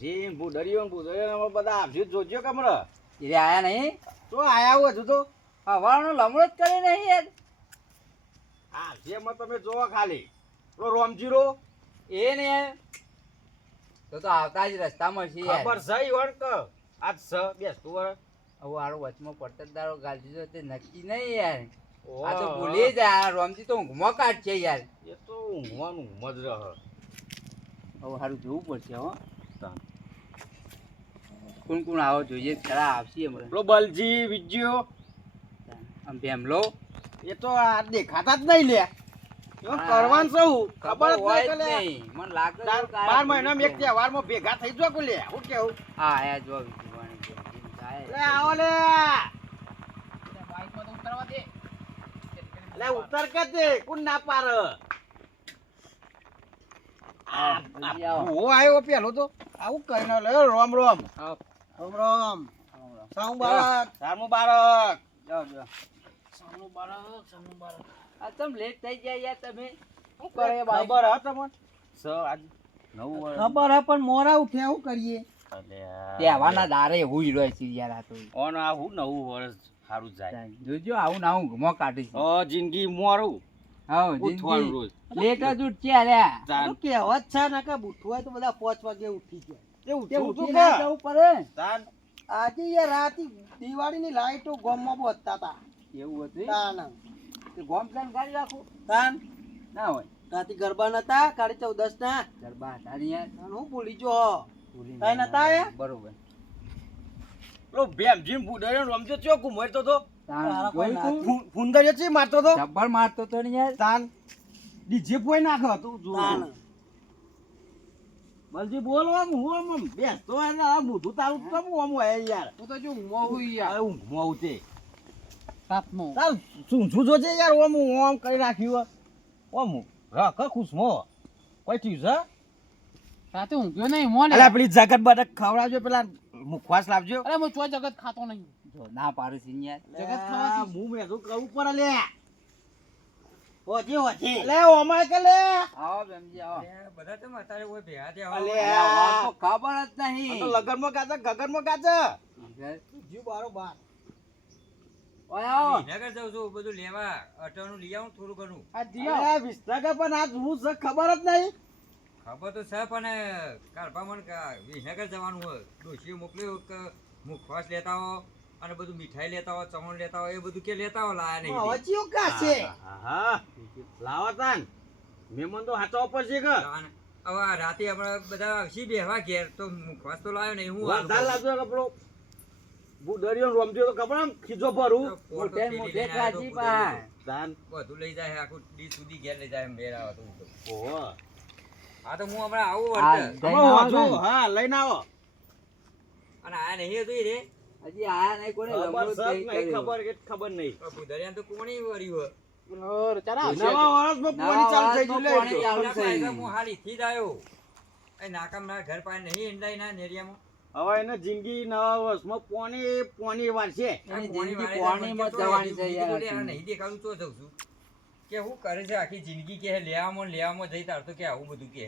ને ભૂડરીઓ અમે બધા આવશે જોજો કમરો. એ આયા નહીં? તો આયા હોય હજુ તો. હવાનો લમણો જ કરી નહીં યાર. હા એમાં તમે જોવો ખાલી. પેલો રોમજીરો એ ને તો તો આવતા જ રસ્તામાં છે ખબર છે ઈ વણ કે આજ સ બેસતું વર હવે આરો વચમાં પડતર ગાલજી ગાલ દીધો તે નક્કી નહીં યાર. આ તો ભૂલી જાય રોમજી તો ઊંઘમાં કાઢ છે યાર. એ તો ઊંઘવાનું ઊંઘ જ રહ. હવે સારું જોવું પડશે હો. કોણ કોણ આવો જોઈએ ખરા આવશે પેલો બલજી વિજ્યો. આમ ભેમલો એ તો આ દેખાતા જ નહીં લે. કરવાનું શું? ખબર જ નહીં જ કે લે. નહીં. મને લાગે ચાર છે કે આ બાર મહિનામાં એક તહેવારમાં ભેગા થઈ જો લે હું કેવું? હા આયા જો વિજુવાણી જો. લે આવો લે. લે ઉતર કે તે? કોણ ના પાર આવ્યો પેલો તો. આવું કરીને લે રોમ રોમ. રોમ રોમ. આવો, આવો. સામુ બારક સામુ બારક જાઓ, જાઓ. સામુ બારક સામુ બારક આ તમ લેટ થઈ ગયા યાર તમે? શું કરે ખબર હા તમને? સ આજ નવું વર્ષ. ખબર હે પણ મોરા ઉઠ્યા હું કરીએ? તહેવારના દારે હું જ રહ્યો છું યાર આ તો. ઓન આ હું નવું વર્ષ સારું જાય. જોજો આવું ના હું ઘમો કાઢીશ. ઓ જિંદગી મોરું. હા જિંદગી રોજ. લેટ જ ઉઠશે અલ્યા તાન. કહેવત છે ને કે બુઠું હોય તો બધા પાંચ વાગે ઉઠી ગયા તે તે ઉઠી ના જવું પડે. તાન. આજે યાર રાતે દિવાળીની લાઈટો ગામમાં બોતતા હતા એવું હતું તાન. તે ગોમ પ્લાન કાઢી રાખું. તાન. ના હોય. રાતે ગરબા નતા કાળી ચૌદસ ના ગરબા હતા યાર. હું ભૂલી જો ભૂલી નતા આયા? બરોબર. પેલો ભેમ જીમ ફૂડે રમજો ચો કુમરતો તો? તાન તારા કોઈ જોયું તું? ફૂ- ફૂંદરીઓ ચી મારતો તો? જબ્બર મારતો તો ને યાર. તાન ડીજે પોઈ નાખો તું જો બલજી બોલ આમ હું આમ આમ બેસતો એને આ મોઢું તારું કેમ આમ હોય યાર? હું તો જો મોહું આ ઊંઘમાં આવું તે રાતનો તાર શું શું જોજે યાર ઓમ ઓમ કરી રાખ્યું હોય. ઓમ રાખ ખુશમો કોઈ થયું છે? રાતે ઊંઘ્યો નહીં મોને અલા પેલી જગત બટક ખવડાવજો પેલા મુખવાસ લાવજો. અરે હું ચોય જગત ખાતો નહીં. જો ના પાડું છું યાર. જગત ખાવા હું મેં તો કરવું પર લે. હોજે હોજે લે ઓમાય કે લે? આવો બેમજી આવો. બધા તમે અત્યારે કોઈ ભેગા થયા અલે આમ તો ખબર જ નહીં. તો લગનમાં ગગનમાં કાચે જીવ બારો બાર. ઓય આવો. જાઉં છું બધું લેવા. અટાણું લઈ આવું થોડું ઘણું. આ પણ હું છે ખબર જ નહીં. ખબર તો છે પણ કારભા મને કા- વિસનગર જવાનું હોય. ડોશીઓ મોકલ્યો કે મુખવાસ લેતા હો અને બધું મીઠાઈ લેતા હોય ચમણ લેતા હોય એ બધું કે લેતા હોય લાયા નહીં હવે ચિયો કાશે હા, હા લાવો તાન. મહેમાન તો હાચો પડશે કે. હવે રાતે આપણે બધા આવશી બેહવા ઘેર તો મુખવાસ તો લાવ્યો નહીં હું વધારે લાવજો કપડો બુડરીઓ રમજો તો કપડા ખીજો ભરું. તો કાઢી બધું. પા. તાન બધું લઈ જાય આખું ડી સુધી ઘેર લઈ જાય એમ બેર આવે તો ઓહો. હા તો હું હમણાં આવું હા, વર્તે. હા લઈને આવો. અને આ નહીં હતું રે. હજી આયા નહીં કોને નહીં. ખબર કે ખબર નહીં. ભૂદરિયાને તો કોણી વર્યું હોય. ઓર ચાલા નવા વર્ષમાં નવા ચાલુ થઈ વર્ષમાં લે. પોણી ચાલુ થઈ. પાછા હું હાલ ઈથી જ આવ્યો એ નાકામ ના ઘર પાસે નહીં ઈંડાઈ ના નેરિયામાં. હવે એને જિંદગી નવા વર્ષમાં પોણી પોણી જવાની છે નહીં દેખાડું તો જઉં છું. કે હું કરે છે આખી જિંદગી કે લેવામાં લેવામાં જઈ તાર તો કે આવું બધું કે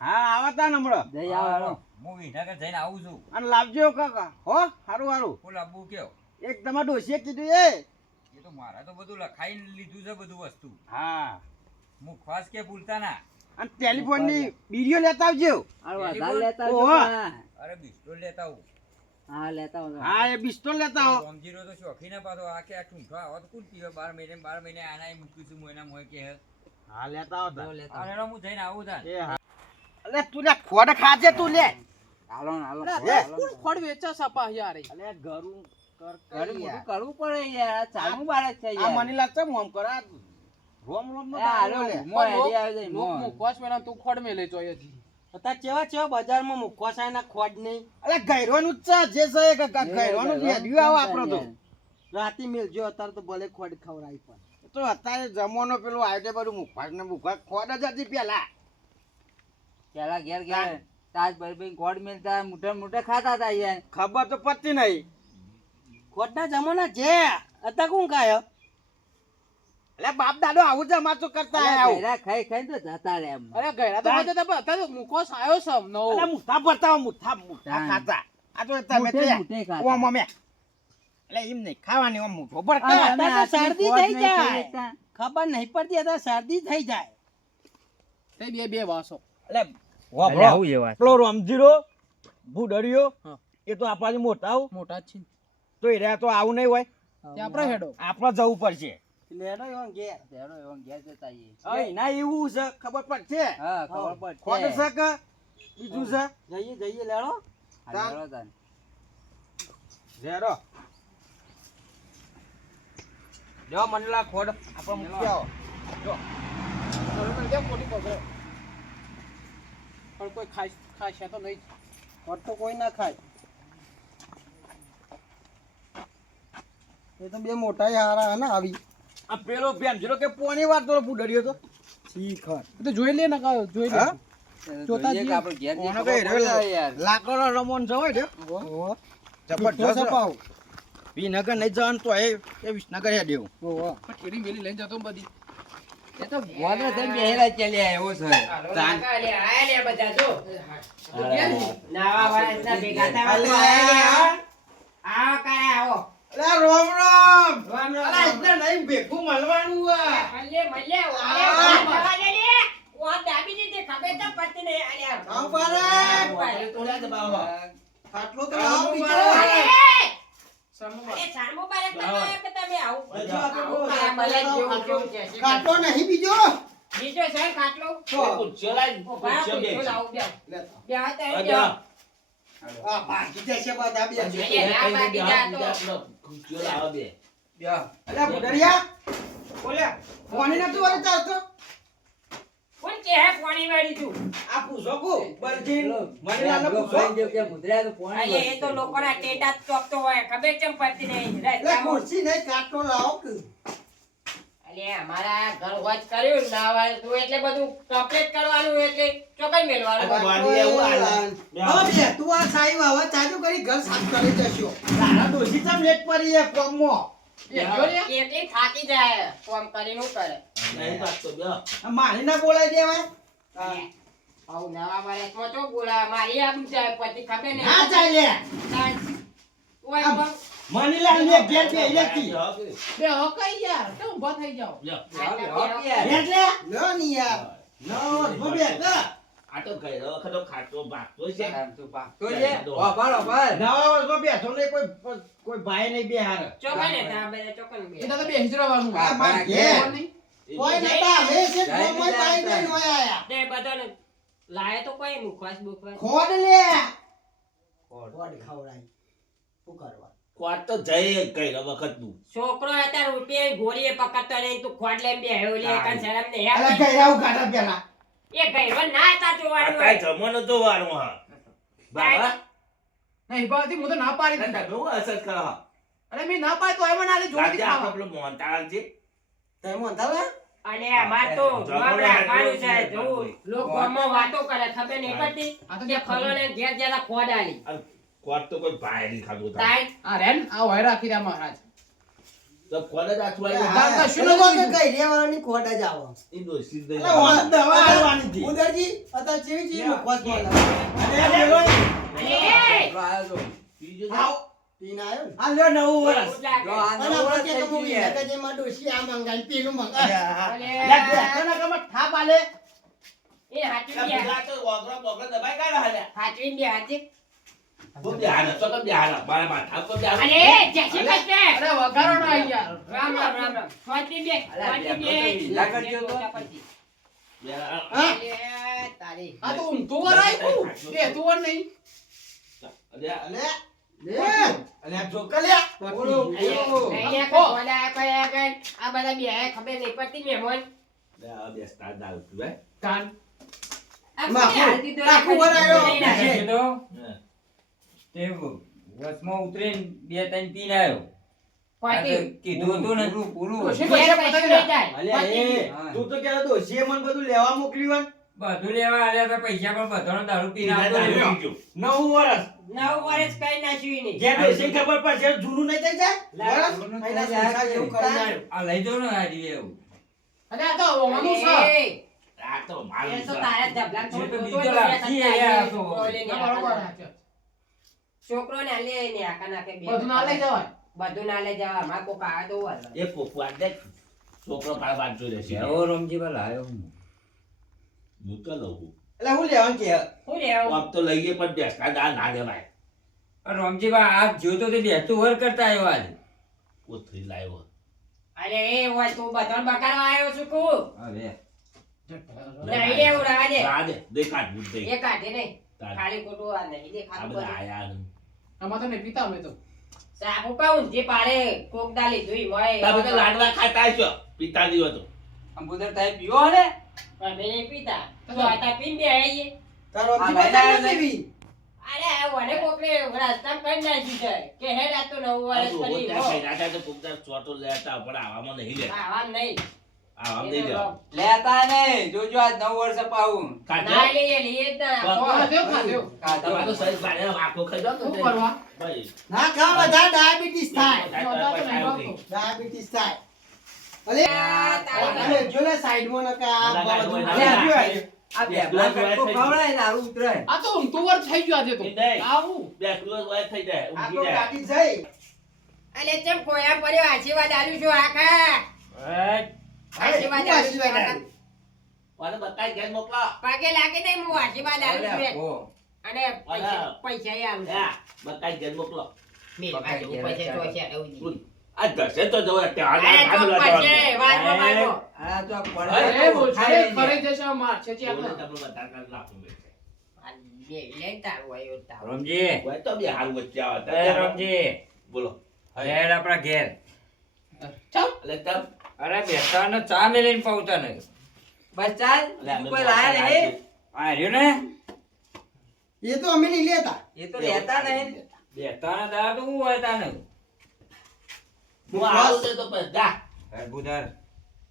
હે. હા આવતા નમળો જઈ આવો હું વિઠાગર જઈને આવું છું. અને લાવજો કાકા. હો સારું સારું હું લાવવું કેવો એક તમારે ડોસીએ કીધું એ. એ તો મારા તો બધું લખાઈ લીધું છે બધું વસ્તુ. હા. મુખવાસ કે ભૂલતા ના. અને ટેલિફોનની બીડીઓ લેતા આવજો. વધારે લેતા આવજો અરે બિસ્ટો લેતા આવું. હા લેતા આવજો. હા એ બિસ્ટોલ લેતા આવો. રોમજીરો તો શોખી ના પાછો. આ કે આ ઠૂંઠો આવા તો કોણ પીવે? બાર મહિને બાર મહિને આના મૂક્યું છું મહિના મોય કે હા. લેતા આવો લેતા હું જઈને આવું તાન. એ હા. અલે તું લે ખોડ ખાજે તું લે હાલો. ને હાલો. કોણ ખોડ વેચા સપા યાર અલે ઘરું કર ઘરે કર મોટું કરવું પડે યાર. ચાલુ બારે છે આ મને લાગતો હું આમ કરા. રોમ રોમ નો હાલો, લે. મો આઈડિયા આવી જાય, મો. મુખવાસ મેલા તું ખોડ મેલે લેજો હજી અત્યારે ચેવા ચેવા બજારમાં મુખવાસ આયના ખોડ નહીં અલે ગૈરોનું જ છે જે છે એ ગૈરોનું જ હેડ્યું આવો આપણો તો. રાતે મેલજો અત્યારે તો ભલે ખોડ ખવડાવી પણ. તો અત્યારે જમવાનો પેલું આવ્યો બધું મુખવાસ ને મુખવાસ ખોડ જ હતી પેલા. પેલા ઘેર ઘેર તાજ ભાઈ ગોળ મિલતા મોટા મોટા ખાતા હતા યાર. ખબર તો પડતી નહીં ખોટના જમાના જે અત્યારે કોણ ખાય? એટલે બાપ દાદો આવું જ અમાર કરતા આવું. ખાઈ ખાઈને તો જતા રે એમ. અરે ગયડા તો બધા તો અત્યારે મુખો સાયો આવ્યો છે નવો. એટલે મુઠ્ઠા ભરતા મુઠા તાન. ખાતા. આ તો તમે મુઠે તે મુઠે ખાતા. એટલે એમ નહીં ખાવાની ઓમ મુઠો ભરતા. અત્યારે શરદી થઈ જાય. ખબર નહીં પડતી અત્યારે શરદી થઈ જાય. તે બે બે વાસો. એટલે વાપરો પેલો રમજીરો ભૂડરિયો એ તો આપણાથી મોટા આવું. મોટા જ છે. તો એ રહ્યા તો આવું નહીં હોય. આપણે હેડો. આપણે જવું પડશે. લેડો એવો ઘેર. જતા આઈએ. ના એવું છે. ખબર પડશે. હા, ખબર પડશે. ખોટું છે કે? બીજું છે? જઈએ જઈએ લેડો. લેડો તાન. ઝેરો. જો મંડલા ખોડ. આપણે મૂકી આવો. જો. કેમ ખોટી પણ કોઈ ખાય ખાશે તો નહીં. તો કોઈ ના ખાય. એ તો બે મોટા હારા હે ને આવી. આ પેલો ભેંજરો કે પોણી વાર તો ભૂડરિયો તો. શીખર તો જોઈ લે ને કા જોઈ લે. જોતા જી આપણો ઘેર. યાર. લાકડો રમણ જવાય છે ઓહો. જબરજસ્ત. પાવ વિનગર નહીં જવાનું તો એ એ વિસનગર હે દેવું. ઓહો. પણ ઠેલી મેલી લઈને જતો બધી. એ તો ગોદરે થઈને બેહેલા ચાલ્યા એવો છે. તાન. અલા રોમ રોમ. અલા એટલે નહીં ભેગું મળવાનું હોય આવ પારે ખાટલો તો લાવો બીજો. ખાટલો નહીં બીજો? આ ભાગી જશે બધા બે. અલા ભૂડરિયા. બોલ્યા. કોની નતું વાળી ચાલતો આ પૂછો કો બલજીન મણીલાલને પૂછો એટલે ખુરશી નહીં ખાટલો લાવો કે. હવે બે તું આ સાઈ વાવા ચાલુ કરી ઘર સાફ કરી જશો તારા ડોશી ચમ લેટ પડી એ કોમમાં થાકી જાય કોમ કરીને શું કરે આ મારી ના બોલાઈ દેવાય? આવું નવા વર્ષમાં તો બોલા મારી આમ જાય પછી ખબર નહીં. ના ચાલે ઓય આમ. કોમ મણીલાલ ને ઘેર બે લેતી બે હો કઈ યાર. તો ઊભા થઈ જાઓ. એટલે? લો ની યાર. નો નો બે કે તો છે. ઓભાર ઓભાર નવા વર્ષમાં બેઠો નહીં કોઈ કોઈ ભાઈ નહીં બે હાર ચોકન ને તા બે ચોકન બે એ તો બે હિજરવાનું હા, આ. નહીં કોઈ નતા હવે છે કોઈ. નહીં હોય આયા. તે બધાને લાય તો કોઈ મુખવાસ બુખવાસ? ખોડ લે. ખોડ. ખોડ ખવડાય. શું કરવા? છોકરો અત્યારે રૂપિયા ગોળીએ પકડતો નહીં તું ખોડ લઈને બે હેવ લે કાન શરમ ને અલા યાર ગયરા ઉઘાડા પેલા. એ ગઈરો ના સાચું હા. બાબા. નહીં બાતી હું તો ના પાડી અરે મેં ના પાડી તો એમાં ના લે જોડી ખાવા. તઈ મોંધા લે અને અમાર તો જવાબ રાખવાનું છે જોવું લોકો ગામમાં વાતો કરે ખબર નહીં પડતી? આ તો કે ફલોને ઘેર જરા ખોડ આલી. તાય. આ રેન આ હોય રાખી દે મહારાજ હા, શું લોકો કે ગયરિયા વાળાની ખોડ જ આવો. અલા, ઓન દવા આલવાની હતી. ઉદરજી, અત્યારે ચેવી ચેવી મુખવાસ મળે? અરે, લેલો. એ! આયો તો. આવ. ને? આ નવું વરસ. જો આ અને નવું આપણે વર્ષ કે થઈ કમું ગયું યાર. વિનય કે ડોશી આ મંગાય, પેલું મંગાય. લે, બેસોના કમર થાપ આલે. એ હાચવીને બે હાચી. કૃષ્ણ. અરે વઘારો ના આઈ યાર રામ રામ રામ રામ. ફોનથી બે, અલા, ફોનથી બે બે. તો ઢીલા કરજો તો. હા? અલે, તારી. આ તો ઊંધું વર આવ્યું બેતું વર નહીં અલે, લે. અલે, આ જોકા લે. બોલો, બોલો. અહીંયા કોઈ બોલાયા, કોઈ આ કોઈ. આ બધા બે ખબર નહીં પડતી આ માં, કોને હાલ દીધો? ટાકુ બનાવ્યો. નહીં તે વચમાં ઉતરીને બે ત્રણ પી આવ્યો. કીધું હતું ને પૂરું, પૂરું. તું તો કહેતો ડોશીએ મને બધું લેવા મોકલ્યું. બધું લેવા આવ્યા હતા પૈસા પણ બધાનો દારૂ પી નાખ્યો. નવું વરસ. નવ વર્ષ કઈ નાખ્યું નહીં. જે ડોશીને ખબર પડશે, જૂનું નહીં થઈ જાય? આવ્યો. આ લઈ જાઓ ને આ એવું અને આ તો ઓમાનું છે. આ તો મારું તો તારા તો બીજો લાગી આ ને તો. છોકરોને ને આકા નાખે બધું ના લઈ જવાય બધું ના લઈ જવા માં કોક તો. એ પોપુ આ છોકરો પાડ વાંચો રહેશે એવો રમજીબા લાયો હું હું. તો લઉં છું. એટલે હું લેવાનું કે? હું લેવું? આપ તો લઈએ પણ બેસતા ના ના લેવાય પણ આપ જો તો તે બેસતું વર કરતા આવ્યો આજ. કોથળી લાવ્યો. અરે એ હોય તું બધાને બગાડવા આવ્યો છું કું. હવે નહીં લેવું રહેવા દે. ના દે. કાઢ ભૂત દે એ કાઢે નહીં. ખાલી ખોટું આ નહીં દે દેખાતું બધા. આયા ને. આમાં તો નહીં પીતા અમે તો. સાબુ પાઉં જે પાડે કોક દાલી ધોઈ મોય બધા લાડવા ખાતા પિતા દીવો તો. અંબુદર તાઈ પીવો ને? અમે નહીં પીતા તો આતા પીને બે આવીએ તારો પીવા ભાઈ. અરે મને કોકને રસ્તામાં કઈ નાખી છે કે હેડ આ તો નવું વર્ષ કરી નાખ્યા તો કોક દાડો ચોટો લેતા પણ આવામાં નહીં લે. આવા નહીં. આવામાં નહીં તો લેતા ને જોજો આજ નવ વર્ષ પાવું ના લઈએ લઈએ જ ના. તો- ખાધ્યો, ખાધ્યો. સહી પાડે વાંકો ખાઈ તો શું કરવા? ના ખાવા બધા ડાયાબિટીસ થાય. ડાયાબિટીસ થાય. આશીર્વાદ આલ્યું છું આખા. આશીર્વાદ આલ્યું છું આખા. ઘેર મોકલો. પગે લાગે નહીં હું આશીર્વાદ આલ્યું છું. અને પૈસા પૈસા એ આલું. હા ઘેર મોકલો. મેલ પૈસા તો છે. આ ઘસે તો જવો અરે આ જવાનો. વારમાં વારમાં. આ તો અરે બોલ છે પડે ખરી જશે માર છે બોલે આપણે. તમને બતાય કાઢ નાખું મેં. આ બે લઈને તારું આવ્યું તારું. રમજી. હોય તો બે હારું વચ્ચે એ રમજી. બોલો. હેડ આપણા ઘેર. ચાલ. એટલે તમ અરે બેસતા ચા મેલીને પાવતા ને? કોઈ લાયા નહીં ને હું હોય તાને હું આવું તો તો પછી જા.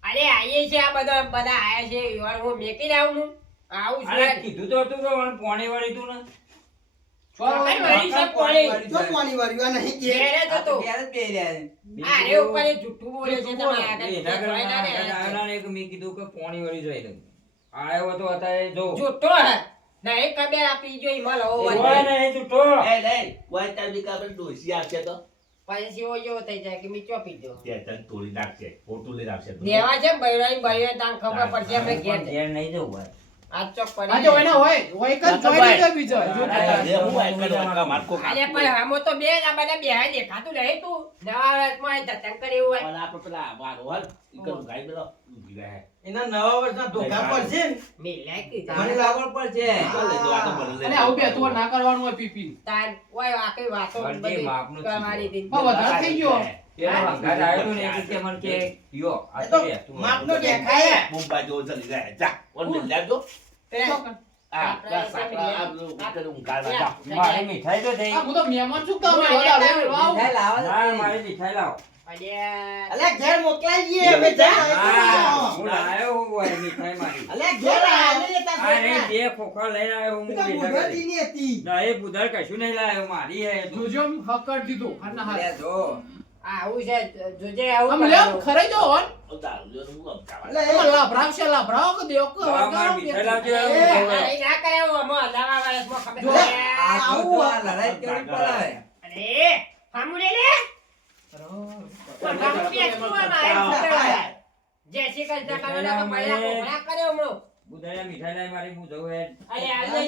અરે આઈએ છે આ બધા બધા આયા છે ઈવન હું મેકીને આવું હું આવું છું અરે કીધું તો હતું કે મને પોણી વાળી તું ને. ચોકડી વાળી છે પોણી. જો પાણી વાળ્યું આ નહીં કે. ઘેરે જ આ તો જુઠ્ઠું ના, એક પોણી વાળી જોઈ તો અત્યારે જો. જુઠ્ઠો હે. ના એ ખબર આપી જો ઈમાં લવો એ વાળી. હોય ને એ જૂઠો એ નહીં કોઈ તાર બી કાબર ડોસી આવશે તો. પછી એવો જેવો થઈ જાય કે મીચો દો તે તન તોડી નાખશે ખોટું લઈ દેવા છે બૈરાઈ બૈરાઈ તાન ખબર પડશે અમે ઘેર ઘેર નહીં જવું ને? કરવાનું હોય પીપી તાર આખી વાતો થઈ ગયો મીઠાઈ તો થઈ. મહેમાન લાવો. મારી મીઠાઈ લાવો. અલે ઘેર મોકલાઈ દઈએ અમે જા. હું લાયો હું હોય મીઠાઈ મારી અલે ઘેર આલે લેતા આ બે ખોખા લઈને આવ્યો હું મીઠાઈ બુધવારથી ની હતી. ના એ બુધાર કશું નહીં લાયો મારી હે. જોજો હકર દીધું. હાથના હાથ લે જો. આવું છે જોજે આવું જો હું લાભરાવ છે લાભરાવ કે દેવ કે લાવજો એ, ના કરે ખબર આ આવું આ- લડાઈ કેવી પડે અરે, લે. જય શ્રી કૃષ્ણ કરો ને પહેલા કોકડા કર્યો હમણાં. બુધારે મીઠાઈ લાવી મારી હું જઉં હેડ. અરે, આ અરે,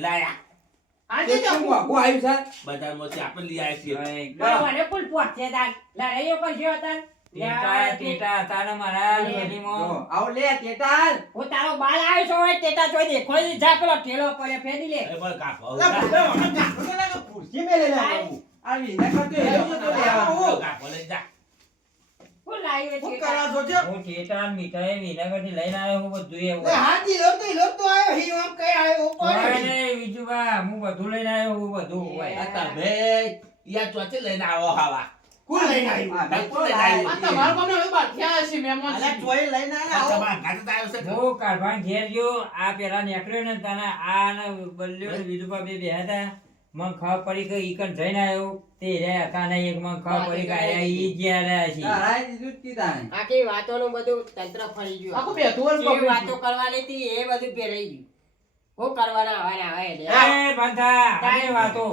લે, આ લે. લે, આ પકડી એક કોકું આ લે તો હું આખું આ લે કે લઈને જાવ અહીં. આપણે લઈ છે આવી આવી. આજે આવ્યું છે આવ્યા છીએ. હવે પણ મને ફૂલ તાર. લડાઈઓ કરશો તાર. ટેટા ટેટા હતા મારા લે. પેલીમાં. લે તેતાલ હું તારો બાલ આવ્યો છો હોય તેતા જોઈ દેખો જ જા પેલો ઠેલો પડે ફેરી લે એ પણ કાપો. અલે ભૂલા મને કાકો તો લાગે ખુરશી મેલે લે બાબુ. આ કરતો એવું તો લે આવો. કાપો, કાપો લઈ જા. કોણ લાવ્યું શું છે કરવા જોજે? હું ચેતન મીઠાઈ વિનેગરથી લઈને આવ્યો હું બધું એવું એ હા ઈ લો તો ઈ લો તો આયો હી આમ કઈ આયો કોઈ ઉપર નહીં, હું બધું લઈને આવ્યો હું બધું હોય. આ તમે યા ચોથી લઈને આવો હાવા. કોણ લઈને આવ્યું? આ મેં કોણ આ તમારા ગામના હવે બાઠિયા હશે મહેમાન અલ્યા ચોઈ લઈને આ તમારા ઘાટ આવ્યો છે. ને? કારભાન ઘેર ગયો આ પેલા નીકળ્યો ને તને આ ને બીજું પા બે બેહ્યા હતા. મને ખબર પડી કે ઈકન જઈને આવ્યો. તે રે હતા ને એક મને ખબર પડી કે આયા ઈ જ્યાં રહ્યા છે તારા દીધું કીધા આખી વાતોનું બધું તંત્ર ફરી ગયું. આખું બેઠું હોય ને પકડી વાતો કરવાની હતી એ બધું ભેરાઈ ગયું. હું કરવાના આવે આવે એ બંધા આને વાતો?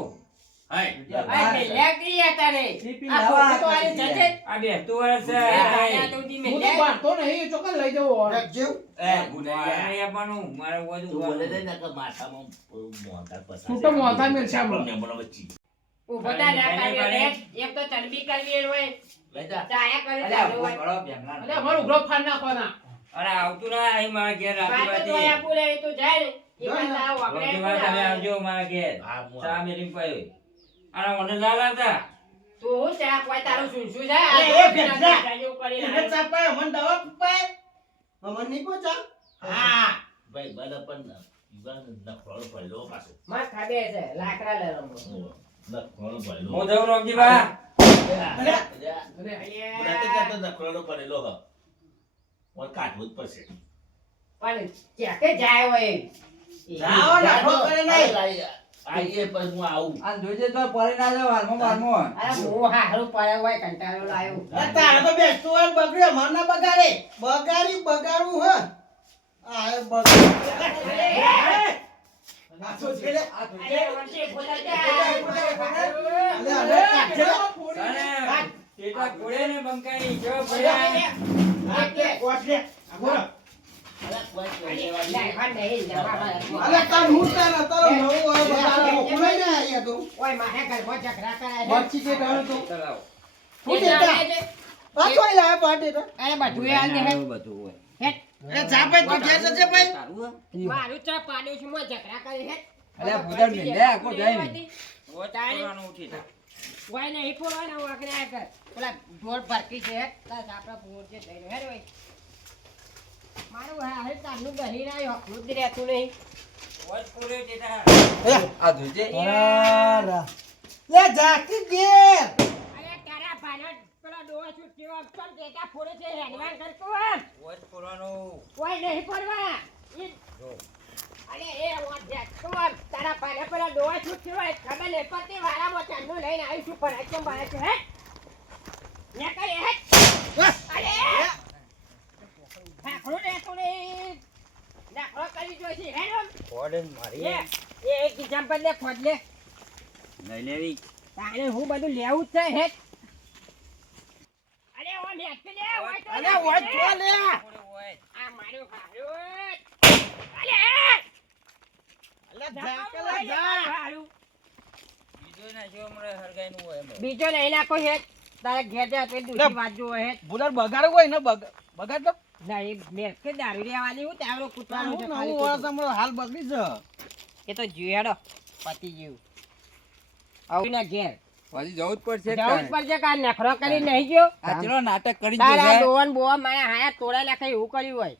અરે આવતું ના અહીં મારા ઘેર. આવજો મારા ઘેર. ચા મેલીને પાયો. અને મને ના લાવતા તું હું ચા કોઈ તારું શું શું છે? આ અરે, જો એ કરીને એને આવ્યો. ચાપાય અમન દવા પાય અમન નહીં પોચા હા. ભાઈ ભલે પણ યુવાન નખરો પડલો પાછો. માં ખાબે છે લાકડા લે રમો. નખરો પડલો હું જઉં રમજીબા બા. અરે મને તો નખરો પડેલો હ. ઓર કાઢવું જ પડશે. પણ ક્યાંકે જાય હોય જાઓ નખરો કરે નહીં. આઈએ પછી હું આવું. આ જોજે તો પરે ના જાવ હાલમાં બારમાં. અરે હું હારું પરે હોય કંટાળો લાયો. તારે તો બેસતો હોય બગડે મન ના બગાડે. બગાડી બગાડવું હ. આ બગાડ બંકાઈ જો. અલે, અલે, કાઢજે લે. અને ટેટા ફોડે ને બંકાઈ જો અરે. આ લે. આ તાર હું તારા તારો નવું હોય તો તારે મોકલું આયા તું. ઓય માહે ઘરમાં ઝઘડા કરાય છે. કે ડાળ તું. ચલાવો. શું એ દેતા? જાણે છે. આ ચોઈ લાયા પાટી તો. અરે બધું એ હાલ હે. બધું હોય. હેટ. એ જા ભાઈ, તું ઘેર જજે ભાઈ. મારું ચા પાડ્યું છું, મોં ઝઘડા કરે હેટ. અલ્યા, ભૂતળ મેલ્યા, આખો જાય ને. વોચ કરવાનું ઉઠી જા. ઓય નહીં ફોડવાના, વાંકડા કર. પેલા ઢોર ભરકી છે તાર આપણા ભોર છે જઈને હેટ ઓય. મારું હા તારનું બની રહ્યો હકલું જ. રહેતું નહીં લઈને આવીશું પણ આ ને હે ફોડે મારી. એ એક એક્ઝામ્પલ લે લે લઈ લેવી. તારે હું બધું લેવું જ છે હે અરે ઓ મેચ લે ઓય તો તો લે. આ મારું હારું અલે અલે, જા કે લે, જા. હારું બીજો હોય નહીં નાખો હે તારે ઘેર જા તે દૂધી વાંચજો હે બુલાર બગાડવું હોય ને બગાડ દો. દારૂ તારો કૂતરાનું છે ખાલી હાલ બગડી છે એ તો જીવાડો પતી ગયું. આવું ના ઘેર. હજી જવું જ પડશે જવું જ પડશે કા નખરો કરી નહીં ગયો? આ નાટક કરી તારા. બોવા મારા હાયા તોડા નાખે એવું કર્યું હોય.